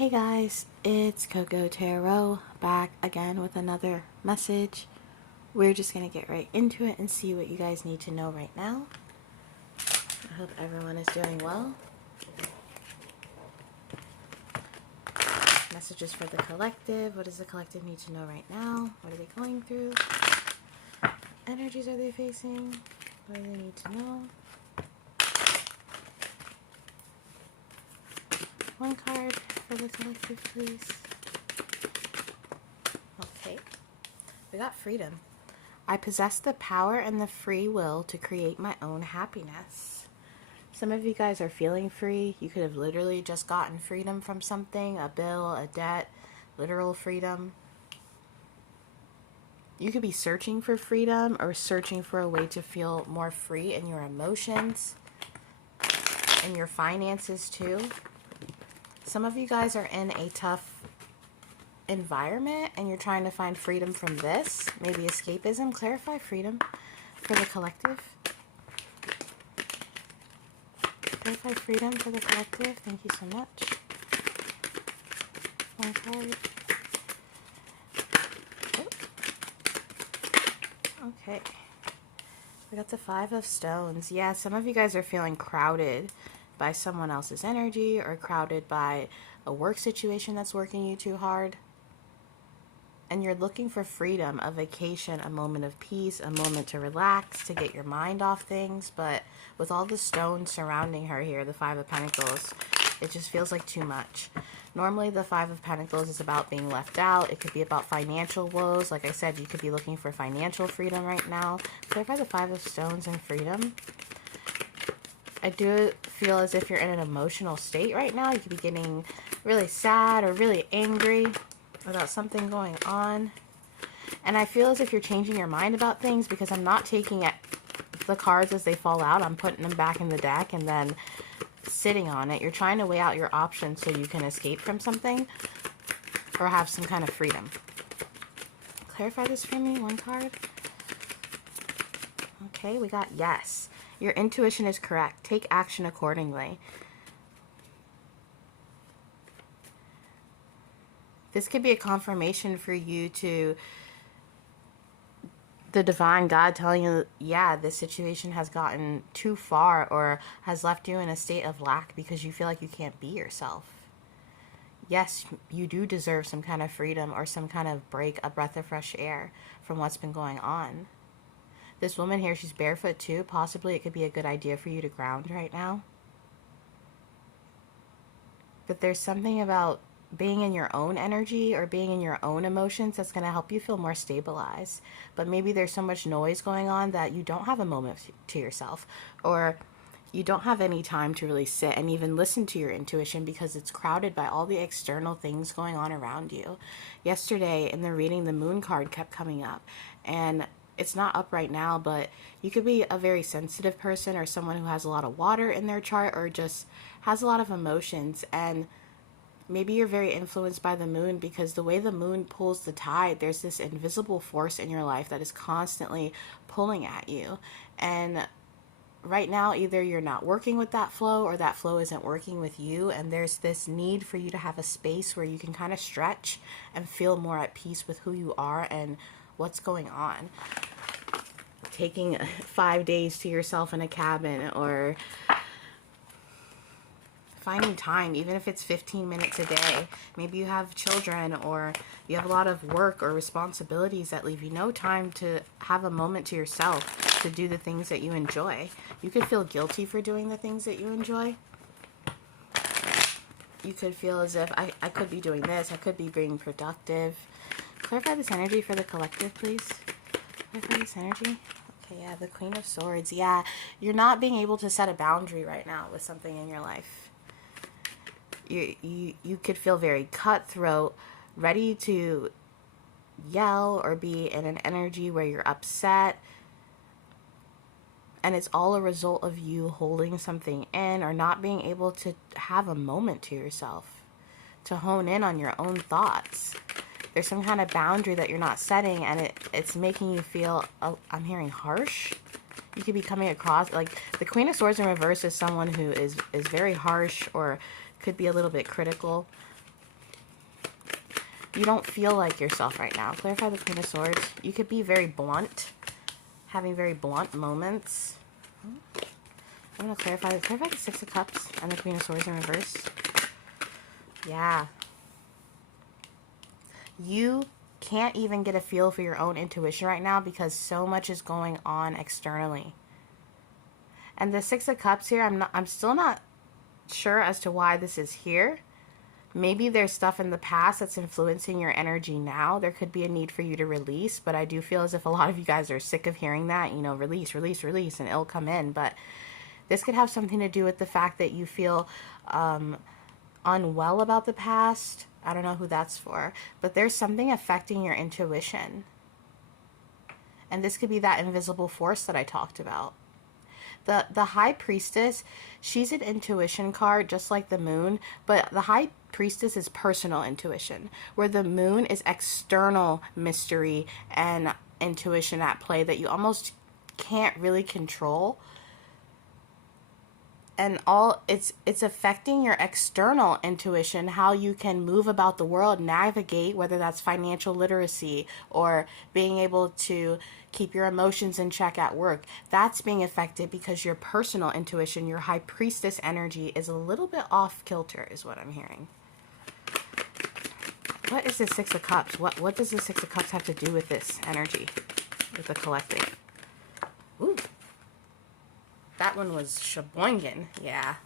Hey guys, it's Coco Tarot back again with another message. We're just going to get right into it and see what you guys need to know right now. I hope everyone is doing well. Messages for the collective. What does the collective need to know right now? What are they going through? Energies are they facing? What do they need to know? One card for the collective, please. Okay. We got freedom. I possess the power and the free will to create my own happiness. Some of you guys are feeling free. You could have literally just gotten freedom from something, a bill, a debt, literal freedom. You could be searching for freedom or searching for a way to feel more free in your emotions and your finances too. Some of you guys are in a tough environment and you're trying to find freedom from this. Maybe escapism. Clarify freedom for the collective. Clarify freedom for the collective. Thank you so much. One card. Okay. We got the Five of Stones. Yeah, some of you guys are feeling crowded by someone else's energy or crowded by a work situation that's working you too hard. And you're looking for freedom, a vacation, a moment of peace, a moment to relax, to get your mind off things. But with all the stones surrounding her here, the Five of Pentacles, it just feels like too much. Normally, the Five of Pentacles is about being left out. It could be about financial woes. Like I said, you could be looking for financial freedom right now. Clarify the Five of Stones and freedom. I do feel as if you're in an emotional state right now. You could be getting really sad or really angry about something going on. And I feel as if you're changing your mind about things because I'm not taking the cards as they fall out. I'm putting them back in the deck and then sitting on it. You're trying to weigh out your options so you can escape from something or have some kind of freedom. Clarify this for me, one card. Okay, we got yes. Your intuition is correct. Take action accordingly. This could be a confirmation for you to the divine God telling you, yeah, this situation has gotten too far or has left you in a state of lack because you feel like you can't be yourself. Yes, you do deserve some kind of freedom or some kind of break, a breath of fresh air from what's been going on. This woman here, she's barefoot too. Possibly it could be a good idea for you to ground right now. But there's something about being in your own energy or being in your own emotions that's going to help you feel more stabilized. But maybe there's so much noise going on that you don't have a moment to yourself, or you don't have any time to really sit and even listen to your intuition because it's crowded by all the external things going on around you. Yesterday in the reading, the moon card kept coming up, and it's not up right now, but you could be a very sensitive person or someone who has a lot of water in their chart or just has a lot of emotions, and maybe you're very influenced by the moon because the way the moon pulls the tide, there's this invisible force in your life that is constantly pulling at you. And right now, either you're not working with that flow or that flow isn't working with you. And there's this need for you to have a space where you can kind of stretch and feel more at peace with who you are and what's going on. Taking 5 days to yourself in a cabin or finding time, even if it's 15 minutes a day. Maybe you have children or you have a lot of work or responsibilities that leave you no time to have a moment to yourself to do the things that you enjoy. You could feel guilty for doing the things that you enjoy. You could feel as if I could be doing this, I could be being productive. Clarify this energy for the collective, please. Clarify this energy. Okay, yeah, the Queen of Swords. Yeah, you're not being able to set a boundary right now with something in your life. You could feel very cutthroat, ready to yell or be in an energy where you're upset. And it's all a result of you holding something in or not being able to have a moment to yourself, to hone in on your own thoughts. There's some kind of boundary that you're not setting, and it's making you feel, I'm hearing harsh. You could be coming across, like, the Queen of Swords in reverse is someone who is very harsh or could be a little bit critical. You don't feel like yourself right now. Clarify the Queen of Swords. You could be very blunt, having very blunt moments. I'm going to clarify the Six of Cups and the Queen of Swords in reverse. Yeah. You can't even get a feel for your own intuition right now because so much is going on externally. And the Six of Cups here, I'm still not sure as to why this is here. Maybe there's stuff in the past that's influencing your energy now. There could be a need for you to release, but I do feel as if a lot of you guys are sick of hearing that, you know, release, release, release, and it'll come in. But this could have something to do with the fact that you feel unwell about the past. I don't know who that's for, but there's something affecting your intuition. And this could be that invisible force that I talked about. The High Priestess, she's an intuition card just like the Moon, but the High Priestess is personal intuition, where the Moon is external mystery and intuition at play that you almost can't really control. And it's affecting your external intuition, how you can move about the world, navigate, whether that's financial literacy or being able to keep your emotions in check at work. That's being affected because your personal intuition, your High Priestess energy, is a little bit off kilter, is what I'm hearing. What is the Six of Cups? What does the Six of Cups have to do with this energy, with the collective? Ooh. That one was sheboingen. Yeah.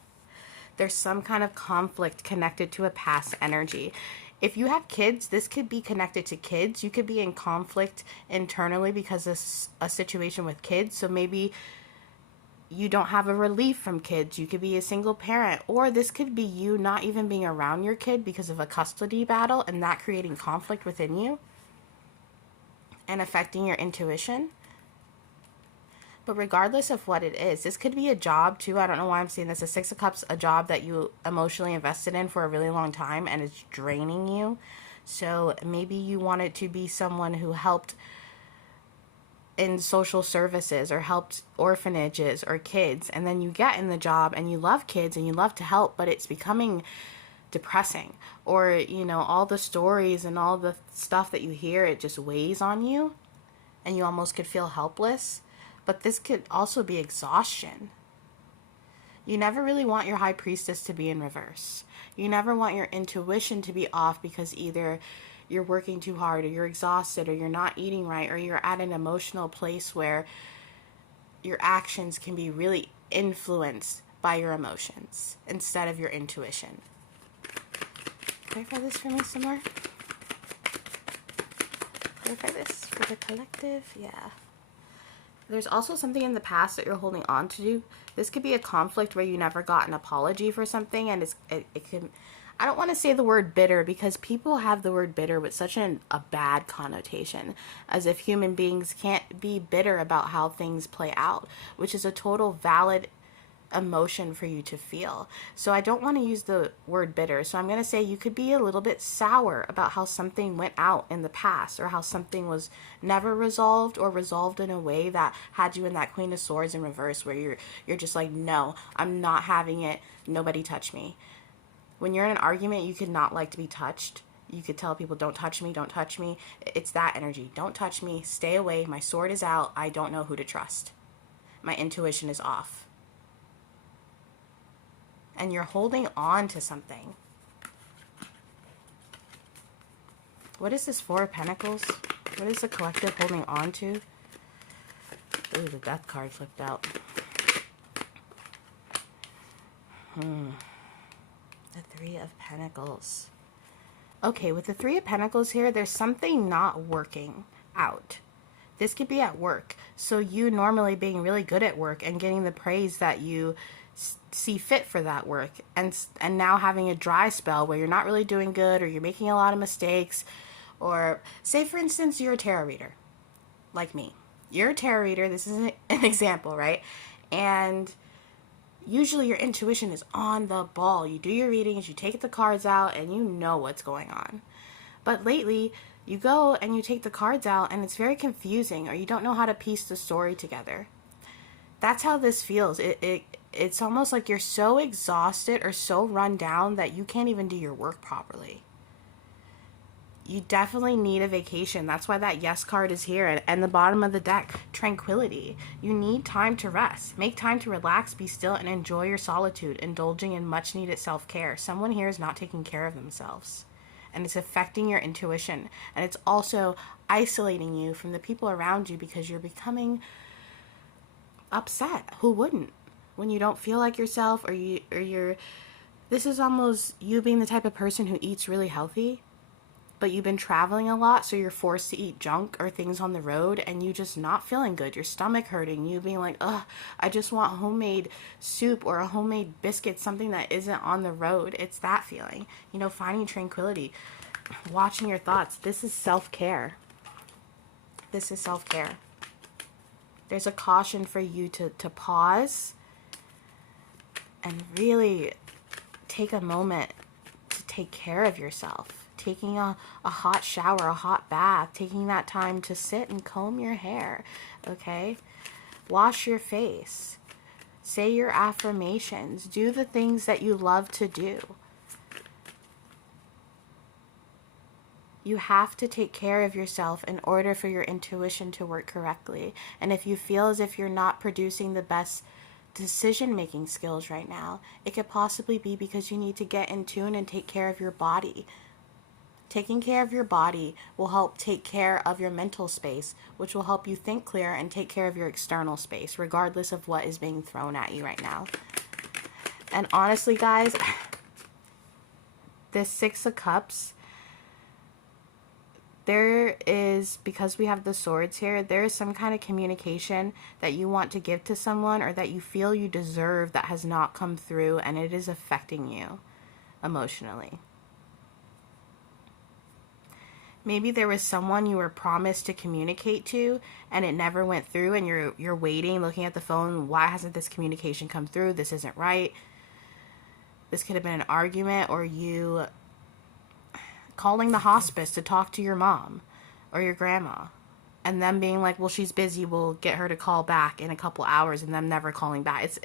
There's some kind of conflict connected to a past energy. If you have kids, this could be connected to kids. You could be in conflict internally because of a situation with kids. So maybe you don't have a relief from kids. You could be a single parent. Or this could be you not even being around your kid because of a custody battle and that creating conflict within you and affecting your intuition. But regardless of what it is, this could be a job too. I don't know why I'm saying this. A Six of Cups, a job that you emotionally invested in for a really long time and it's draining you. So maybe you wanted to be someone who helped in social services or helped orphanages or kids. And then you get in the job and you love kids and you love to help, but it's becoming depressing. Or, you know, all the stories and all the stuff that you hear, it just weighs on you and you almost could feel helpless. But this could also be exhaustion. You never really want your High Priestess to be in reverse. You never want your intuition to be off because either you're working too hard or you're exhausted or you're not eating right or you're at an emotional place where your actions can be really influenced by your emotions instead of your intuition. Clarify this for me some more. Clarify this for the collective. Yeah. There's also something in the past that you're holding on to. This could be a conflict where you never got an apology for something, and it can. I don't want to say the word bitter because people have the word bitter with such a bad connotation, as if human beings can't be bitter about how things play out, which is a total valid emotion for you to feel. So I don't want to use the word bitter. So I'm going to say you could be a little bit sour about how something went out in the past or how something was never resolved or resolved in a way that had you in that Queen of Swords in reverse where you're just like, no, I'm not having it. Nobody touch me. When you're in an argument, you could not like to be touched. You could tell people, don't touch me, don't touch me. It's that energy. Don't touch me. Stay away. My sword is out. I don't know who to trust. My intuition is off. And you're holding on to something. What is this Four of Pentacles? What is the collective holding on to? Ooh, the Death card flipped out. The Three of Pentacles. Okay, with the Three of Pentacles here, there's something not working out. This could be at work. So you normally being really good at work and getting the praise that you see fit for that work, and now having a dry spell where you're not really doing good or you're making a lot of mistakes. Or say for instance you're a tarot reader like me. You're a tarot reader. This is an example, right? And usually your intuition is on the ball. You do your readings, you take the cards out, and you know what's going on. But lately you go and you take the cards out and it's very confusing, or you don't know how to piece the story together. That's how this feels. It's almost like you're so exhausted or so run down that you can't even do your work properly. you definitely need a vacation. That's why that yes card is here. And the bottom of the deck, tranquility. You need time to rest. Make time to relax, be still, and enjoy your solitude, indulging in much needed self-care. Someone here is not taking care of themselves, and it's affecting your intuition. And it's also isolating you from the people around you because you're becoming upset. Who wouldn't? When you don't feel like yourself, or you're this is almost you being the type of person who eats really healthy, but you've been traveling a lot, so you're forced to eat junk or things on the road, and you just not feeling good, your stomach hurting, you being like, ugh, I just want homemade soup or a homemade biscuit, something that isn't on the road. It's that feeling, you know, finding tranquility, watching your thoughts. This is self-care. This is self-care. There's a caution for you to pause and really take a moment to take care of yourself. Taking a hot shower, a hot bath, taking that time to sit and comb your hair, okay? Wash your face. Say your affirmations. Do the things that you love to do. You have to take care of yourself in order for your intuition to work correctly. And if you feel as if you're not producing the best decision-making skills right now, it could possibly be because you need to get in tune and take care of your body. Taking care of your body will help take care of your mental space, which will help you think clear and take care of your external space, regardless of what is being thrown at you right now. And honestly, guys, this Six of Cups, there is, because we have the swords here, there is some kind of communication that you want to give to someone or that you feel you deserve that has not come through, and it is affecting you emotionally. Maybe there was someone you were promised to communicate to and it never went through, and you're waiting, looking at the phone. Why hasn't this communication come through? This isn't right. This could have been an argument, or you calling the hospice to talk to your mom or your grandma and them being like, well, she's busy, we'll get her to call back in a couple hours, and them never calling back. It's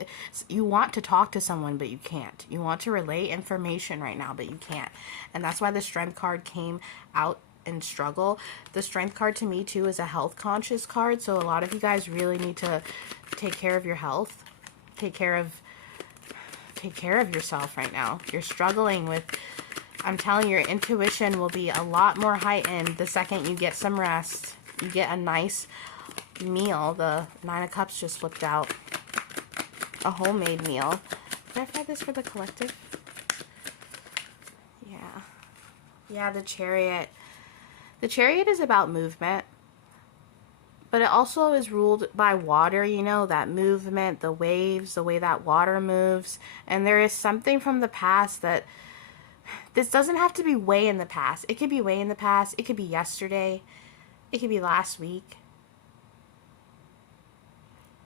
you want to talk to someone, but you can't. You want to relay information right now, but you can't. And that's why the Strength card came out and struggle. The Strength card to me too is a health conscious card, so a lot of you guys really need to take care of your health, take care of yourself right now. You're struggling with, I'm telling you, your intuition will be a lot more heightened the second you get some rest, you get a nice meal. The Nine of Cups just flipped out, a homemade meal. Did I find this for the collective? Yeah, the Chariot. The Chariot is about movement, but it also is ruled by water, you know, that movement, the waves, the way that water moves. And there is something from the past that, this doesn't have to be way in the past. It could be way in the past. It could be yesterday. It could be last week.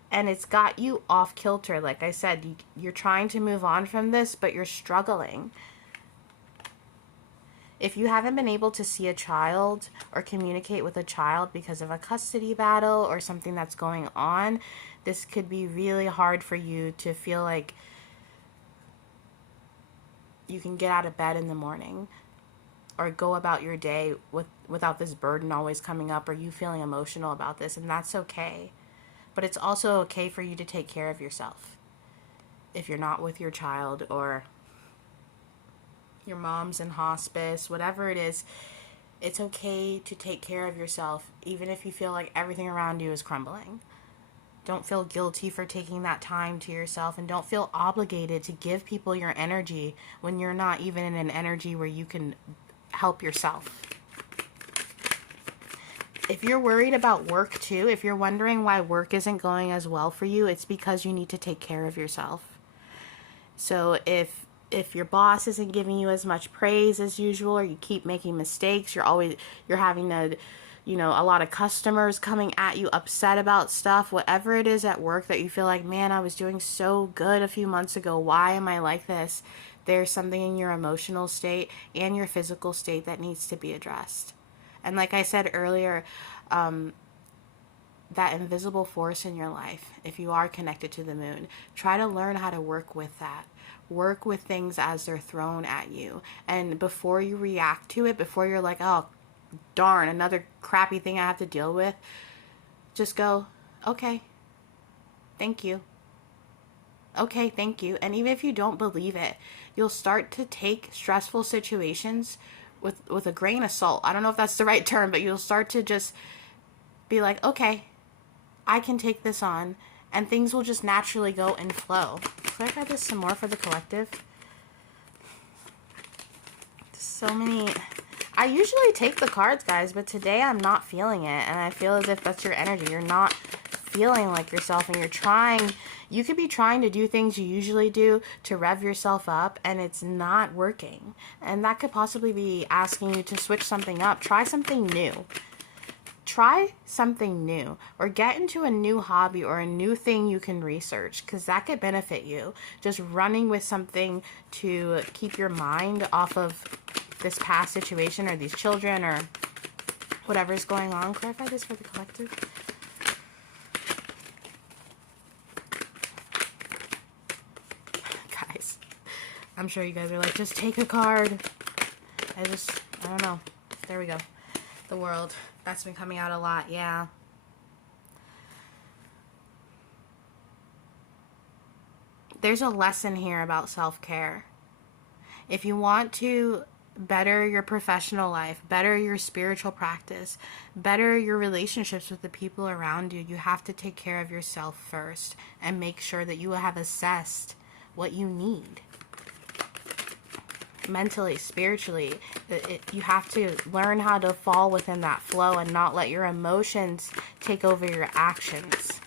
And it's got you off kilter. Like I said, you're trying to move on from this, but you're struggling. If you haven't been able to see a child or communicate with a child because of a custody battle or something that's going on, this could be really hard for you to feel like you can get out of bed in the morning or go about your day without this burden always coming up, or you feeling emotional about this, and that's okay. But it's also okay for you to take care of yourself. If you're not with your child, or your mom's in hospice, whatever it is, it's okay to take care of yourself, even if you feel like everything around you is crumbling. Don't feel guilty for taking that time to yourself, and don't feel obligated to give people your energy when you're not even in an energy where you can help yourself. If you're worried about work too, if you're wondering why work isn't going as well for you, it's because you need to take care of yourself. So if your boss isn't giving you as much praise as usual, or you keep making mistakes, you're having to, you know, a lot of customers coming at you upset about stuff, whatever it is at work that you feel like, man, I was doing so good a few months ago, why am I like this? There's something in your emotional state and your physical state that needs to be addressed. And like I said earlier, that invisible force in your life, if you are connected to the moon, try to learn how to work with that. Work with things as they're thrown at you. And before you react to it, before you're like, oh, darn, another crappy thing I have to deal with. Just go, okay, thank you. Okay, thank you. And even if you don't believe it, you'll start to take stressful situations with a grain of salt. I don't know if that's the right term, but you'll start to just be like, okay, I can take this on, and things will just naturally go and flow. Clarify this some more for the collective. So many. I usually take the cards, guys, but today I'm not feeling it, and I feel as if that's your energy. You're not feeling like yourself, and you're trying. You could be trying to do things you usually do to rev yourself up, and it's not working. And that could possibly be asking you to switch something up. Try something new. Try something new, or get into a new hobby or a new thing you can research, because that could benefit you. Just running with something to keep your mind off of this past situation or these children or whatever's going on. Clarify this for the collective. Guys, I'm sure you guys are like, just take a card. I don't know. There we go. The World. That's been coming out a lot, yeah. There's a lesson here about self-care. If you want to better your professional life, better your spiritual practice, better your relationships with the people around you, you have to take care of yourself first and make sure that you have assessed what you need. Mentally, spiritually, you have to learn how to fall within that flow and not let your emotions take over your actions.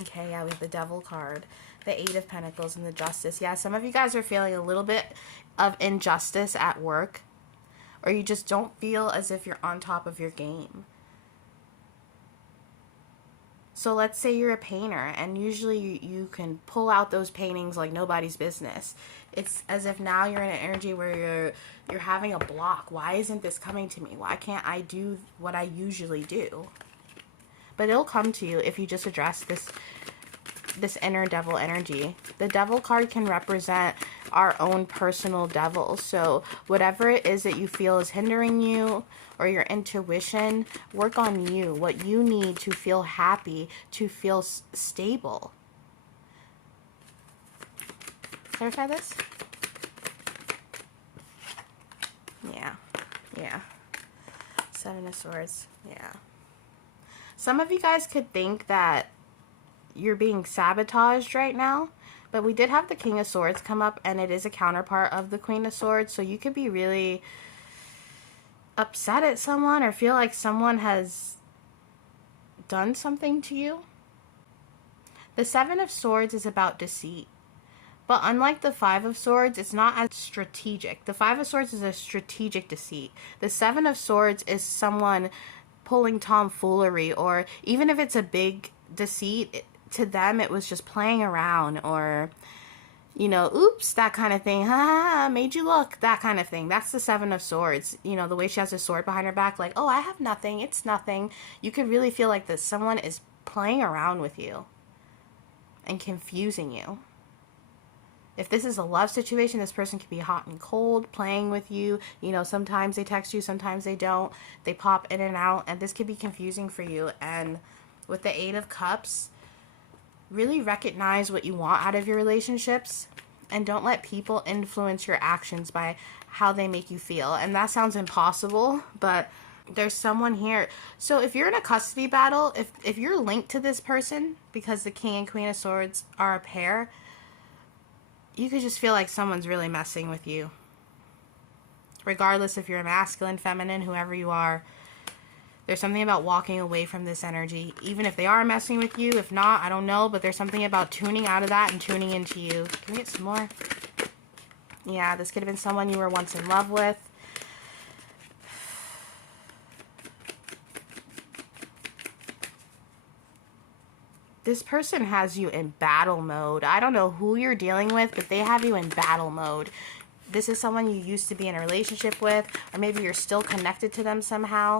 Okay, yeah, we have the Devil card, the Eight of Pentacles, and the Justice. Yeah, some of you guys are feeling a little bit of injustice at work, or you just don't feel as if you're on top of your game. So let's say you're a painter, and usually you can pull out those paintings like nobody's business. It's as if now you're in an energy where you're having a block. Why isn't this coming to me? Why can't I do what I usually do? But it'll come to you if you just address this inner devil energy. The Devil card can represent our own personal devil. So whatever it is that you feel is hindering you, or your intuition, work on you, what you need to feel happy, to feel stable. Clarify this? Yeah. Seven of Swords, yeah. Some of you guys could think that you're being sabotaged right now, but we did have the King of Swords come up, and it is a counterpart of the Queen of Swords, so you could be really upset at someone or feel like someone has done something to you. The Seven of Swords is about deceit, but unlike the Five of Swords, it's not as strategic. The Five of Swords is a strategic deceit. The Seven of Swords is someone pulling tomfoolery, or even if it's a big deceit, to them it was just playing around, or, you know, oops, that kind of thing. Ha, made you look, that kind of thing. That's the Seven of Swords. You know, the way she has a sword behind her back, like, oh, I have nothing, it's nothing. You could really feel like that someone is playing around with you and confusing you. If this is a love situation, this person could be hot and cold, playing with you. You know, sometimes they text you, sometimes they don't. They pop in and out, and this could be confusing for you. And with the Eight of Cups, really recognize what you want out of your relationships, and don't let people influence your actions by how they make you feel. And that sounds impossible, but there's someone here. So if you're in a custody battle, if you're linked to this person, because the King and Queen of Swords are a pair, you could just feel like someone's really messing with you. Regardless if you're a masculine, feminine, whoever you are, there's something about walking away from this energy. Even if they are messing with you, if not, I don't know, but there's something about tuning out of that and tuning into you. Can we get some more? Yeah, this could have been someone you were once in love with. This person has you in battle mode. I don't know who you're dealing with, but they have you in battle mode. This is someone you used to be in a relationship with, or maybe you're still connected to them somehow.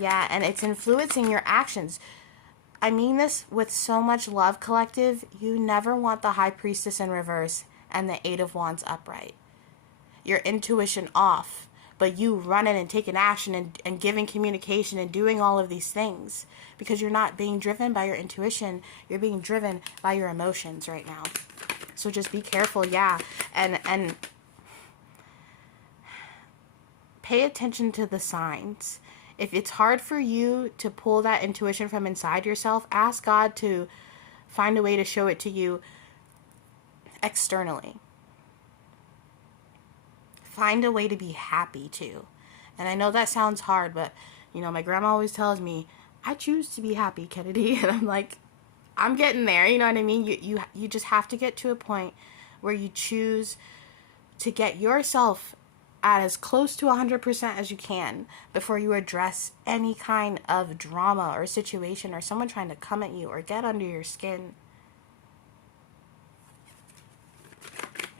Yeah, and it's influencing your actions. I mean this with so much love, collective. You never want the High Priestess in reverse and the Eight of Wands upright. Your intuition off. but you running and taking action and giving communication and doing all of these things, because you're not being driven by your intuition. You're being driven by your emotions right now. So just be careful, yeah. And pay attention to the signs. If it's hard for you to pull that intuition from inside yourself, ask God to find a way to show it to you externally. Find a way to be happy too. And I know that sounds hard, but you know, my grandma always tells me, I choose to be happy, Kennedy. And I'm like, I'm getting there. You know what I mean? You just have to get to a point where you choose to get yourself at as close to 100% as you can before you address any kind of drama or situation or someone trying to come at you or get under your skin.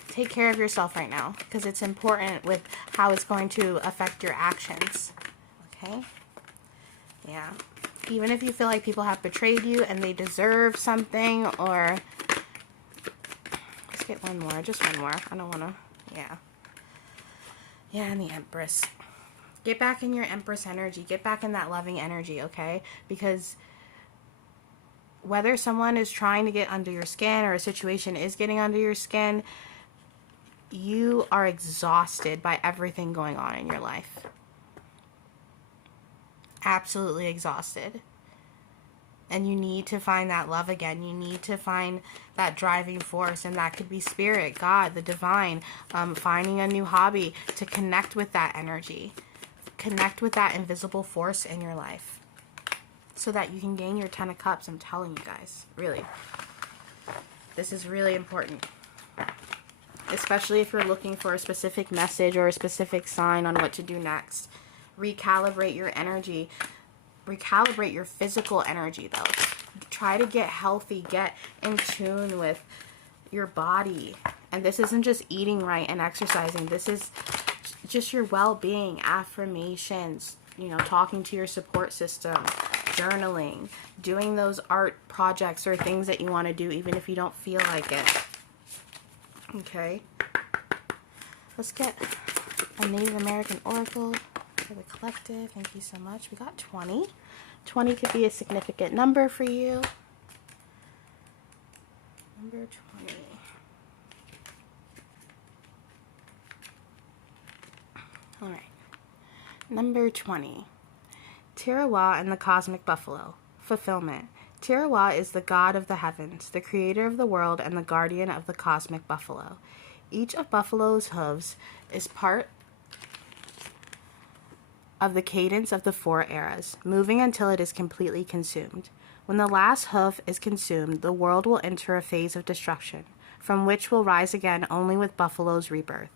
Take care of yourself right now, because it's important with how it's going to affect your actions. Okay? Yeah. Even if you feel like people have betrayed you and they deserve something, or let's get one more, just one more. I don't want to, yeah. Yeah, and the Empress. Get back in your Empress energy. Get back in that loving energy, okay? Because whether someone is trying to get under your skin or a situation is getting under your skin, you are exhausted by everything going on in your life. Absolutely exhausted. And you need to find that love again. You need to find that driving force, and that could be spirit, God, the divine, finding a new hobby to connect with that energy. Connect with that invisible force in your life so that you can gain your 10 of Cups. I'm telling you guys, really. This is really important. Especially if you're looking for a specific message or a specific sign on what to do next. Recalibrate your energy. Recalibrate your physical energy, though. Try to get healthy. Get in tune with your body. And this isn't just eating right and exercising. This is just your well-being, affirmations, you know, talking to your support system, journaling, doing those art projects or things that you want to do even if you don't feel like it. Okay, let's get a Native American Oracle for the collective. Thank you so much. We got 20. 20 could be a significant number for you. Number 20. All right. Number 20. Tirawa and the Cosmic Buffalo. Fulfillment. Tirawa is the god of the heavens, the creator of the world, and the guardian of the cosmic buffalo. Each of buffalo's hooves is part of the cadence of the 4 eras, moving until it is completely consumed. When the last hoof is consumed, the world will enter a phase of destruction, from which will rise again only with buffalo's rebirth.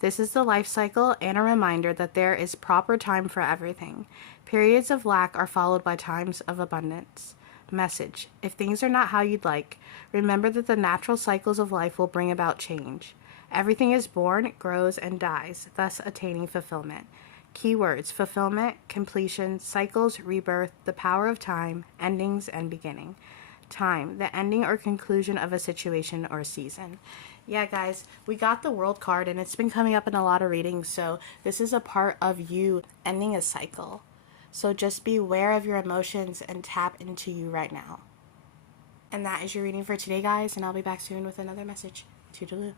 This is the life cycle and a reminder that there is proper time for everything. Periods of lack are followed by times of abundance. Message: if things are not how you'd like, remember that the natural cycles of life will bring about change. Everything is born, grows, and dies, thus attaining fulfillment. Keywords: fulfillment, completion, cycles, rebirth, the power of time, endings, and beginning. Time: the ending or conclusion of a situation or season. Yeah, guys, we got the World card, and it's been coming up in a lot of readings, so this is a part of you ending a cycle. So just be aware of your emotions and tap into you right now. And that is your reading for today, guys, and I'll be back soon with another message. Toodaloo.